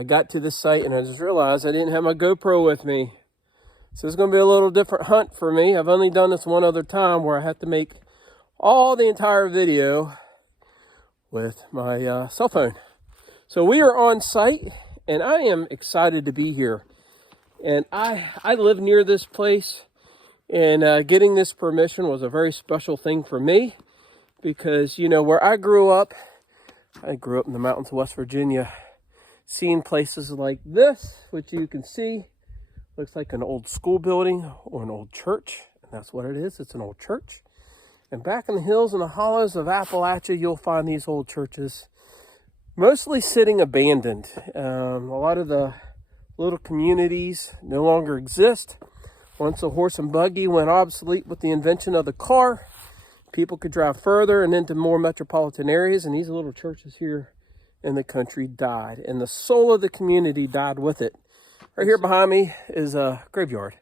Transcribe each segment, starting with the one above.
I got to the site and I just realized I didn't have my GoPro with me. So it's going to be a little different hunt for me. I've only done this one other time where I have to make the entire video with my cell phone. So we are on site and I am excited to be here. And I live near this place, and getting this permission was a very special thing for me because, you know, where I grew up in the mountains of West Virginia, seeing places like this, which you can see looks like an old school building or an old church. And that's what it is. It's an old church. And back in the hills and the hollows of Appalachia, you'll find these old churches mostly sitting abandoned. A lot of the little communities no longer exist. Once the horse and buggy went obsolete with the invention of the car, people could drive further and into more metropolitan areas, and these little churches here in the country died, and the soul of the community died with it. Right here behind me is a graveyard,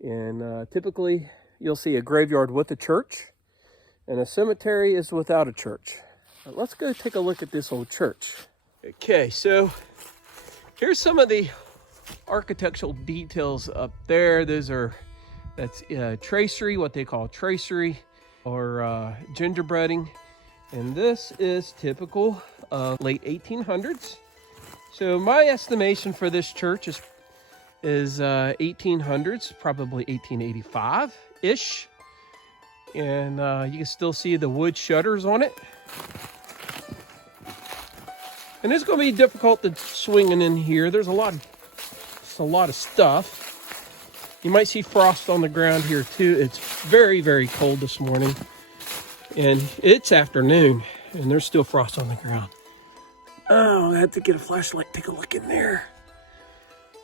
and typically you'll see a graveyard with a church, and a cemetery is without a church. But let's go take a look at this old church. Okay, so here's some of the architectural details up there. That's tracery, what they call tracery, or gingerbreading. And this is typical of late 1800s. So my estimation for this church is 1800s, probably 1885-ish. And you can still see the wood shutters on it. And it's going to be difficult to swinging in here. There's a lot of stuff. You might see frost on the ground here too. It's very, very cold this morning. And it's afternoon and there's still frost on the ground. Oh, I had to get a flashlight, take a look in there.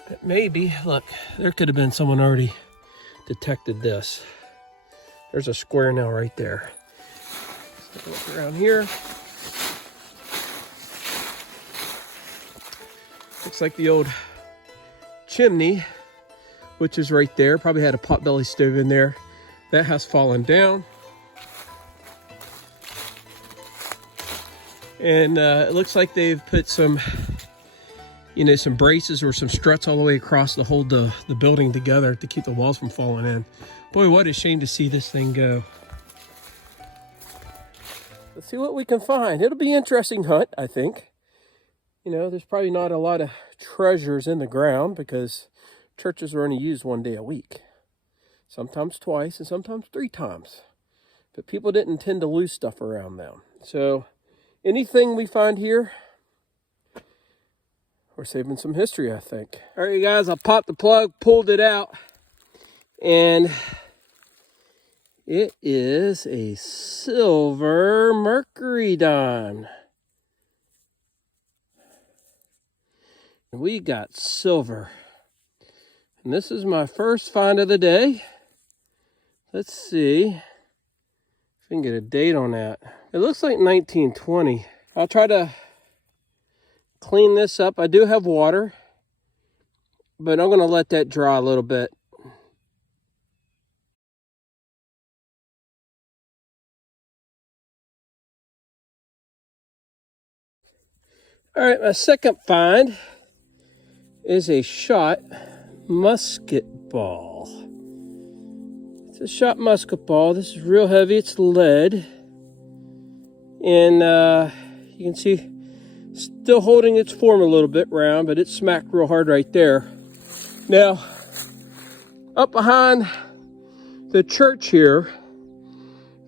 But maybe, look, there could have been someone already detected this. There's a square now right there. Let's take a look around here. Looks like the old chimney, which is right there. Probably had a potbelly stove in there. That has fallen down. And it looks like they've put some, some braces or some struts all the way across to hold the building together to keep the walls from falling in. Boy, what a shame to see this thing go. Let's see what we can find. It'll be an interesting hunt, I think. There's probably not a lot of treasures in the ground because churches are only used one day a week. Sometimes twice and sometimes 3 times. But people didn't tend to lose stuff around them. So anything we find here, we're saving some history, I think. All right, you guys, I popped the plug, pulled it out, and it is a silver mercury dime. We got silver. And this is my first find of the day. Let's see if we can get a date on that. It looks like 1920. I'll try to clean this up. I do have water, but I'm going to let that dry a little bit. All right, my second find is a shot musket ball. It's a shot musket ball. This is real heavy. It's lead. And you can see still holding its form a little bit round, but it smacked real hard right there. Now, up behind the church here,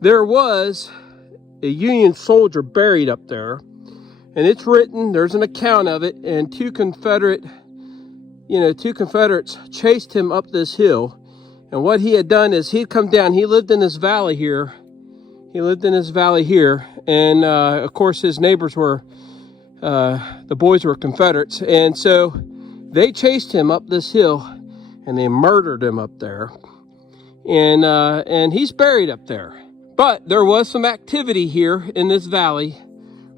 there was a Union soldier buried up there. And it's written, there's an account of it, and two Confederates chased him up this hill. And what he had done is he'd come down, he lived in this valley here. And of course his neighbors were, the boys were Confederates. And so they chased him up this hill and they murdered him up there. And he's buried up there. But there was some activity here in this valley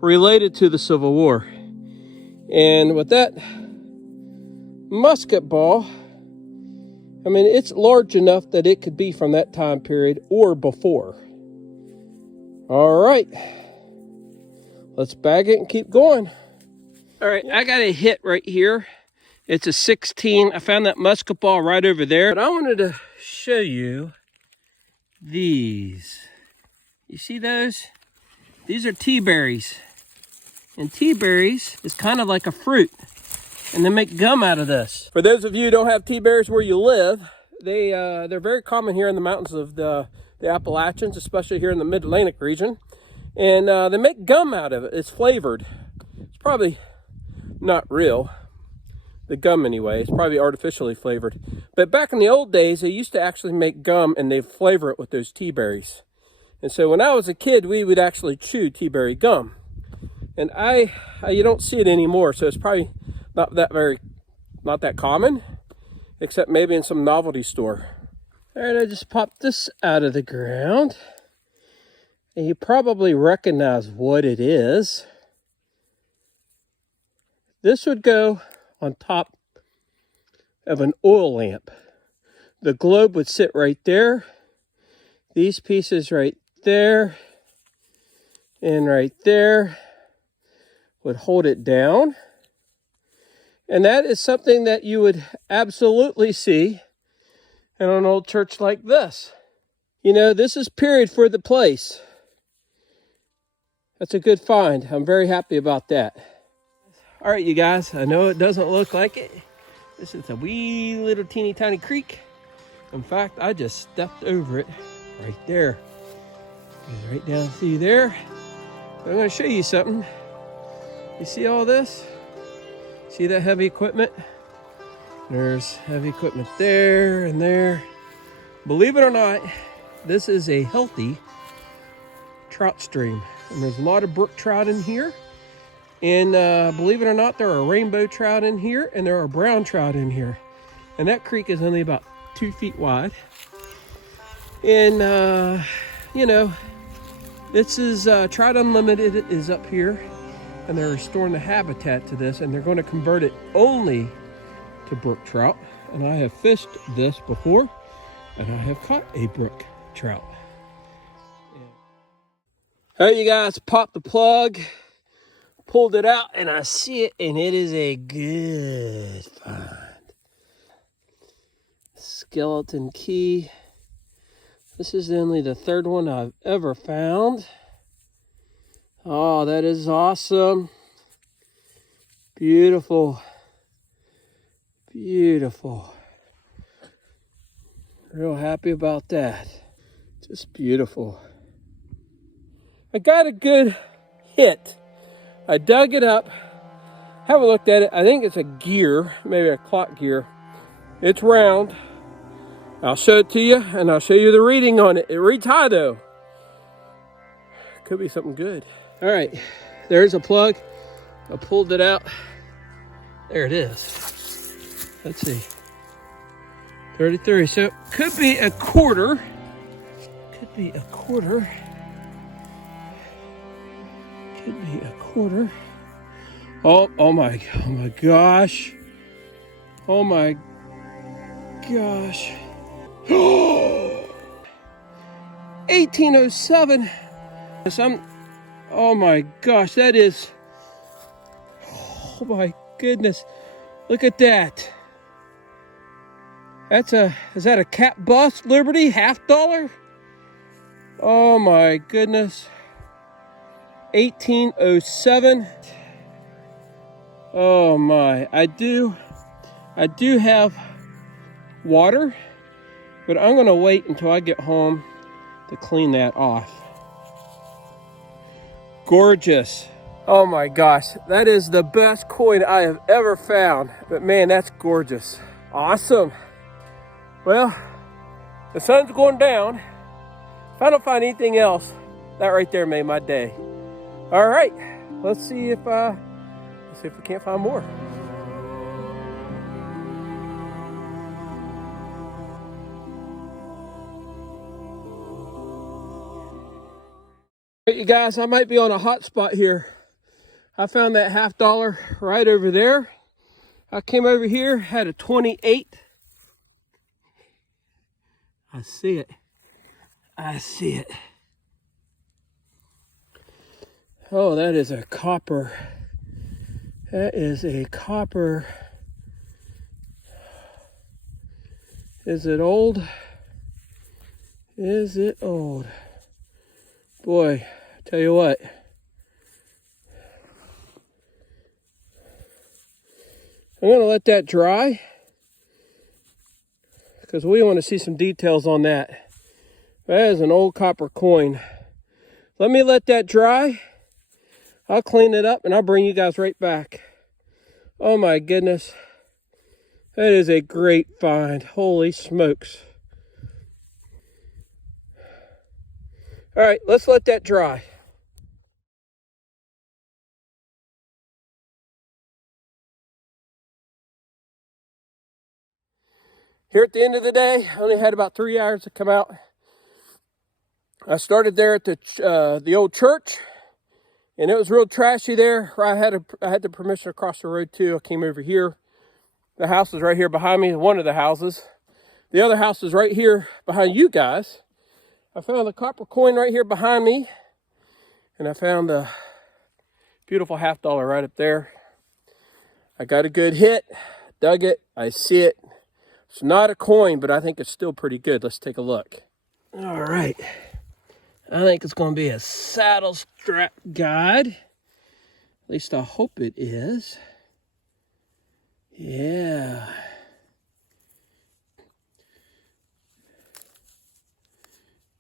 related to the Civil War. And with that musket ball, I mean, it's large enough that it could be from that time period or before. All right, let's bag it and keep going. All right, I got a hit right here. It's a 16. I found that musket ball right over there. But I wanted to show you these. You see those? These are tea berries. And tea berries is kind of like a fruit. And they make gum out of this. For those of you who don't have tea berries where you live, they're very common here in the mountains of the Appalachians, especially here in the mid-Atlantic region. And they make gum out of it. It's flavored. It's probably not real. The gum anyway, it's probably artificially flavored. But back in the old days, they used to actually make gum and they'd flavor it with those tea berries. And so when I was a kid, we would actually chew tea berry gum. And you don't see it anymore, so it's probably not that common, except maybe in some novelty store. All right, I just popped this out of the ground. And you probably recognize what it is. This would go on top of an oil lamp. The globe would sit right there. These pieces right there and right there would hold it down. And that is something that you would absolutely see in an old church like this. You know, this is period for the place. That's a good find. I'm very happy about that. All right, you guys, I know it doesn't look like it. This is a wee little teeny tiny creek. In fact, I just stepped over it right there. It goes right down through there. But I'm going to show you something. You see all this? See that heavy equipment? There's heavy equipment there and there. Believe it or not, this is a healthy trout stream. And there's a lot of brook trout in here. And believe it or not, there are rainbow trout in here and there are brown trout in here. And that creek is only about 2 feet wide. And, you know, this is Trout Unlimited is up here. And they're restoring the habitat to this. And they're going to convert it only to brook trout. And I have fished this before. And I have caught a brook trout. All right, you guys, pop the plug. Pulled it out and I see it, and it is a good find. Skeleton key. This is only the third one I've ever found. Oh, that is awesome. Beautiful. Beautiful. Real happy about that. Just beautiful. I got a good hit. I dug it up, haven't looked at it. I think it's a gear, maybe a clock gear. It's round. I'll show it to you, and I'll show you the reading on it. It reads high, though. Could be something good. All right, there's a plug. I pulled it out. There it is. Let's see. 33, so it could be a quarter. Could be a quarter. Could be a quarter. Oh my gosh. Oh my gosh. 1807. Oh my gosh, that is, oh my goodness. Look at that. Is that a cap bust, Liberty, $50? Oh my goodness. 1807. Oh my, I do have water, but I'm gonna wait until I get home to clean that off. Gorgeous. Oh my gosh, that is the best coin I have ever found. But man, that's gorgeous. Awesome. Well, the sun's going down. If I don't find anything else, that right there made my day. All right, let's see if we can't find more. Hey, you guys, I might be on a hot spot here. I found that $50 right over there. I came over here, had a 28. I see it. I see it. Oh, that is a copper. That is a copper. Is it old? Is it old? Boy, I tell you what. I'm going to let that dry because we want to see some details on that. That is an old copper coin. Let me let that dry. I'll clean it up and I'll bring you guys right back. Oh my goodness. That is a great find. Holy smokes. All right, let's let that dry. Here at the end of the day, I only had about 3 hours to come out. I started there at the old church, and it was real trashy there. I had the permission to cross the road too. I came over here. The house is right here behind me, one of the houses. The other house is right here behind you guys. I found the copper coin right here behind me, and I found a beautiful $50 right up there. I got a good hit, dug it, I see it. It's not a coin, but I think it's still pretty good. Let's take a look. All right. I think it's going to be a saddle strap guide. At least I hope it is. Yeah.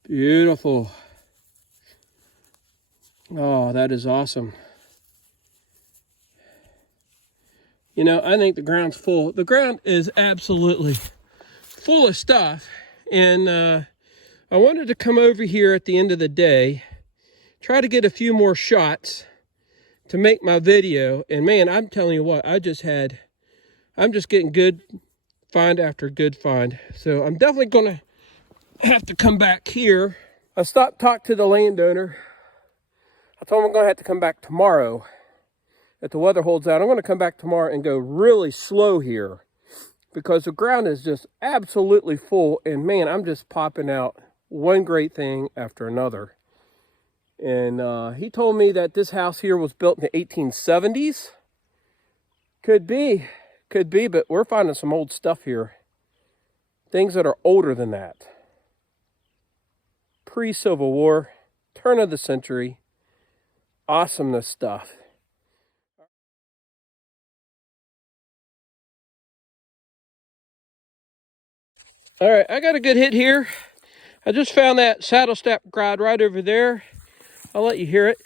Beautiful. Oh, that is awesome. You know, I think the ground's full. The ground is absolutely full of stuff. And I wanted to come over here at the end of the day, try to get a few more shots to make my video. And man, I'm telling you what, I'm just getting good find after good find. So I'm definitely going to have to come back here. I stopped talking to the landowner. I told him I'm going to have to come back tomorrow. If the weather holds out, I'm going to come back tomorrow and go really slow here because the ground is just absolutely full. And man, I'm just popping out one great thing after another. And he told me that this house here was built in the 1870s. Could be, but we're finding some old stuff here. Things that are older than that. Pre-Civil War, turn of the century, awesomeness stuff. All right, I got a good hit here. I just found that saddle strap guide right over there. I'll let you hear it.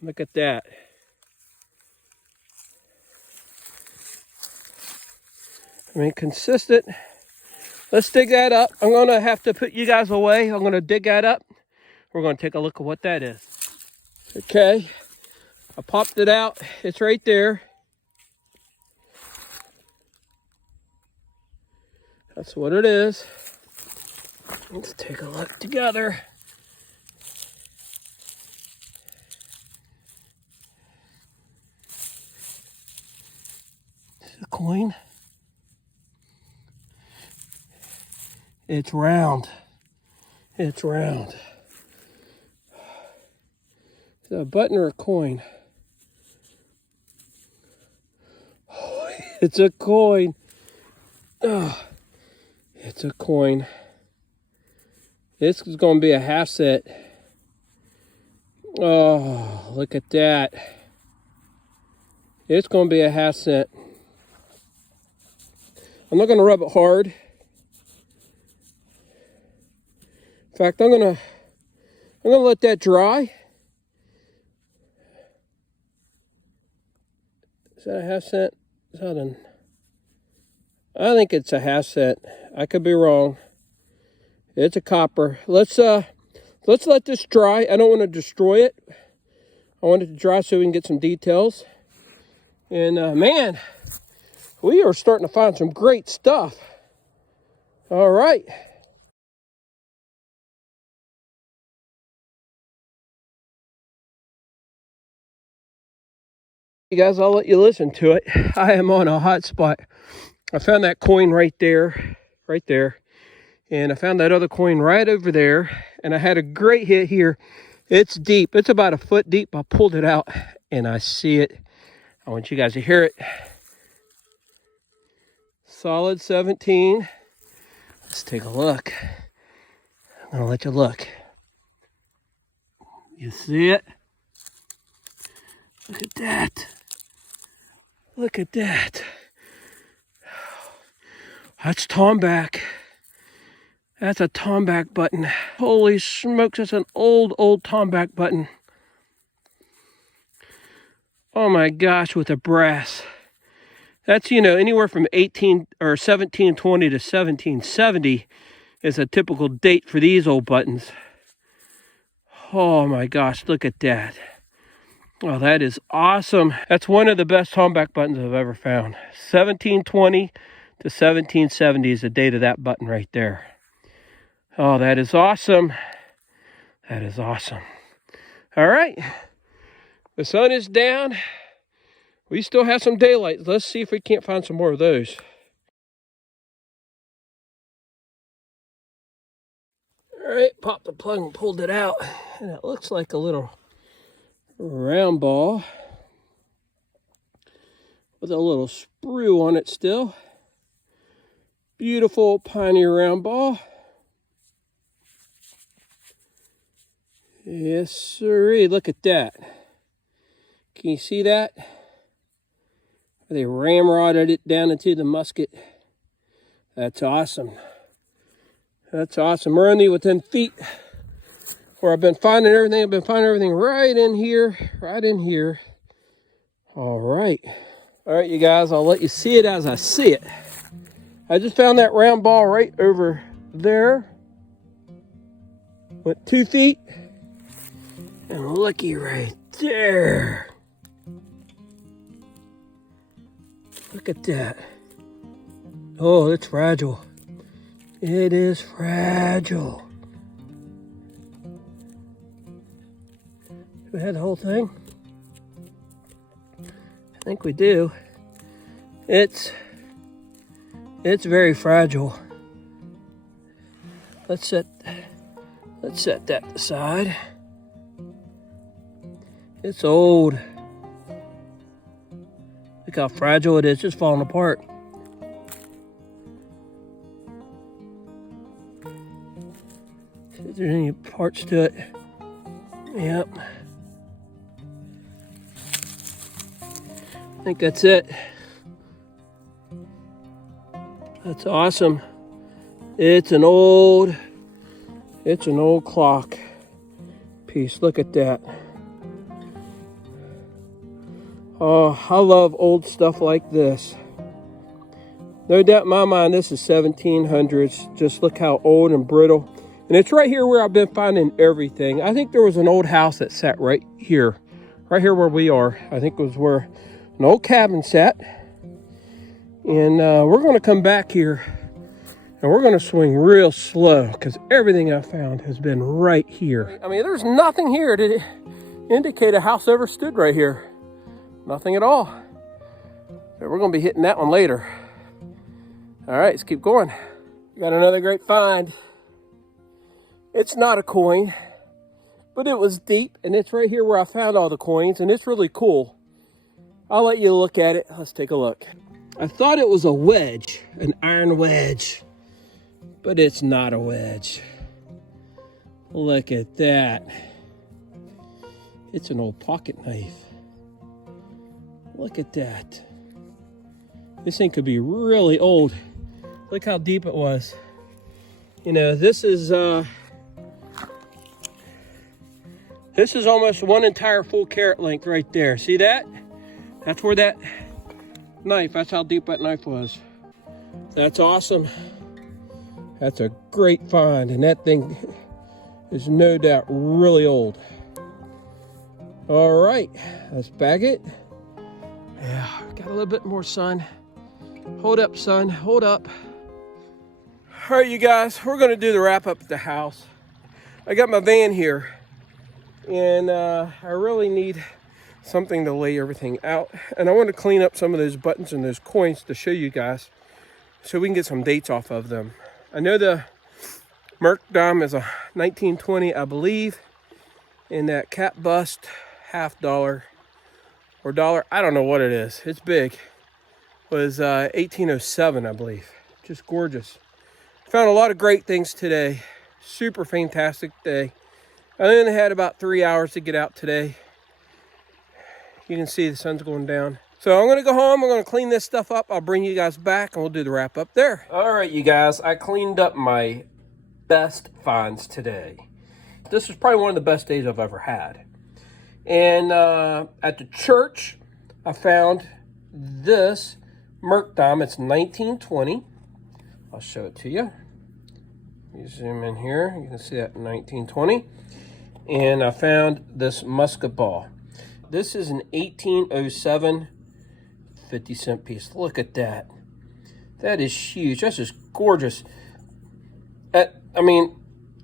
Look at that. I mean, consistent. Let's dig that up. I'm going to have to put you guys away. I'm going to dig that up. We're going to take a look at what that is. Okay. I popped it out. It's right there. That's what it is. Let's take a look together. It's a coin. It's round. It's round. Is that a button or a coin? Oh, it's a coin. Oh, it's a coin. This is going to be a half set. Oh, look at that. It's going to be a half cent. I'm not going to rub it hard. In fact, I'm gonna let that dry. Is that a half cent? Is that an? I think it's a half cent. I could be wrong. It's a copper. Let's let this dry. I don't want to destroy it. I want it to dry so we can get some details. And man, we are starting to find some great stuff. All right. You guys, I'll let you listen to it. I am on a hot spot. I found that coin right there. And I found that other coin right over there. And I had a great hit here. It's deep. It's about a foot deep. I pulled it out. and I see it. I want you guys to hear it. Solid 17. Let's take a look. I'm gonna let you look. You see it? Look at that. Look at that. That's tomback. That's a tomback button. Holy smokes, that's an old tomback button. Oh my gosh, with the brass. That's, you know, anywhere from 1720 to 1770 is a typical date for these old buttons. Oh my gosh, look at that. Oh, that is awesome. That's one of the best tomback buttons I've ever found. 1720 to 1770 is the date of that button right there. Oh, that is awesome. That is awesome. All right. The sun is down. We still have some daylight. Let's see if we can't find some more of those. All right, popped the plug and pulled it out. And it looks like a little round ball with a little sprue on it still. Beautiful Pioneer round ball. Yes, sirree. Look at that. Can you see that? They ramrodded it down into the musket. That's awesome. That's awesome. We're only within feet where I've been finding everything. I've been finding everything right in here. Right in here. All right. All right, you guys. I'll let you see it as I see it. I just found that round ball right over there. Went 2 feet. And looky right there. Look at that. Oh, it's fragile. It is fragile. Do we have the whole thing? I think we do. It's very fragile. Let's set that aside. It's old. Look how fragile it is, just falling apart. See if there's any parts to it. Yep. I think that's it. That's awesome. It's an old clock piece. Look at that. Oh, I love old stuff like this. No doubt in my mind, this is 1700s. Just look how old and brittle. And it's right here where I've been finding everything. I think there was an old house that sat right here where we are. I think it was where an old cabin sat. And we're going to come back here and we're going to swing real slow because everything I found has been right here. I mean, there's nothing here to indicate a house ever stood right here. Nothing at all. So we're going to be hitting that one later. All right, let's keep going. Got another great find. It's not a coin, but it was deep, and it's right here where I found all the coins, and it's really cool. I'll let you look at it. Let's take a look. I thought it was a wedge, an iron wedge, but it's not a wedge. Look at that. It's an old pocket knife. Look at that. This thing could be really old. Look how deep it was. You know, this is almost one entire full carat length right there. See that? That's where that knife, that's how deep that knife was. That's awesome. That's a great find, and that thing is no doubt really old. All right, let's bag it. Yeah, got a little bit more sun. Hold up, son, hold up. All right, you guys, we're gonna do the wrap up at the house. I got my van here, and I really need something to lay everything out. And I want to clean up some of those buttons and those coins to show you guys so we can get some dates off of them. I know the Merc dime is a 1920, I believe, and that cap bust $50 or dollar. I don't know what it is. It's big. It was 1807, I believe. Just gorgeous. Found a lot of great things today. Super fantastic day. I only had about 3 hours to get out today. You can see the sun's going down. So I'm going to go home. I'm going to clean this stuff up. I'll bring you guys back and we'll do the wrap up there. All right, you guys. I cleaned up my best finds today. This was probably one of the best days I've ever had. And at the church, I found this Merc dime. It's 1920. I'll show it to you. You zoom in here. You can see that in 1920. And I found this musket ball. This is an 1807 50-cent piece. Look at that. That is huge. That's just gorgeous. I mean,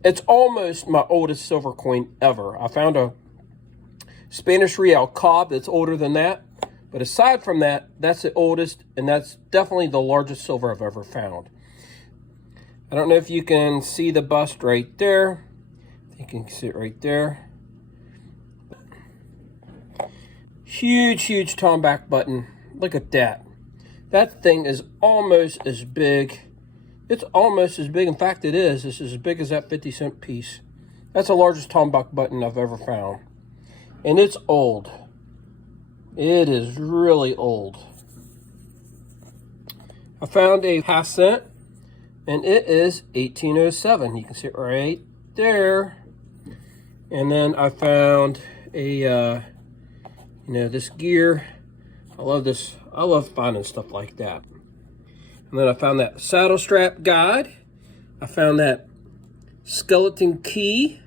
it's almost my oldest silver coin ever. I found a Spanish Real Cobb that's older than that. But aside from that, that's the oldest, and that's definitely the largest silver I've ever found. I don't know if you can see the bust right there. I think you can see it right there. Huge, huge tomback button. Look at that. That thing is almost as big. It's almost as big. In fact, it is. It's as big as that 50-cent piece. That's the largest tomback button I've ever found. And it's old. It is really old. I found a half cent, and it is 1807. You can see it right there. And then I found a, this gear. I love this. I love finding stuff like that. And then I found that saddle strap guide. I found that skeleton key.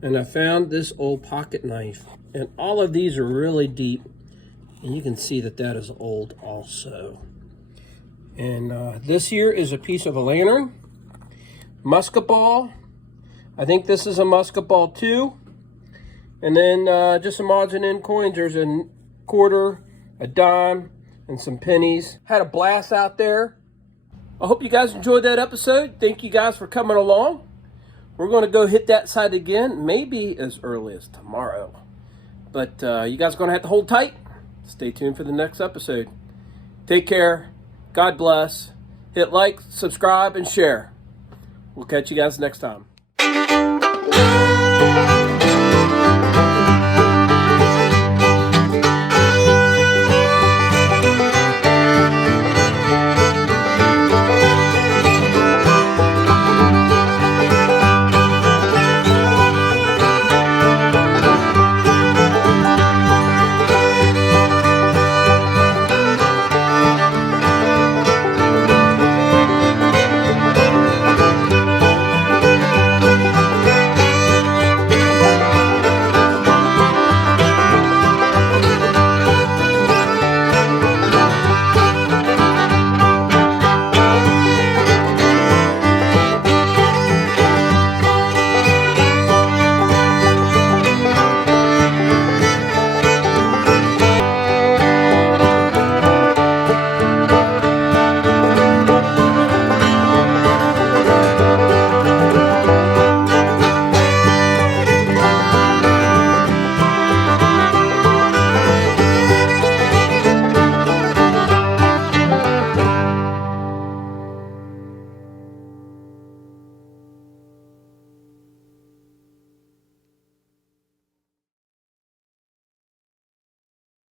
And I found this old pocket knife. And all of these are really deep. And you can see that that is old also. And this here is a piece of a lantern. Musket ball. I think this is a musket ball too. And then just some odds and end coins. There's a quarter, a dime, and some pennies. Had a blast out there. I hope you guys enjoyed that episode. Thank you guys for coming along. We're going to go hit that site again, maybe as early as tomorrow. But you guys are going to have to hold tight. Stay tuned for the next episode. Take care. God bless. Hit like, subscribe, and share. We'll catch you guys next time.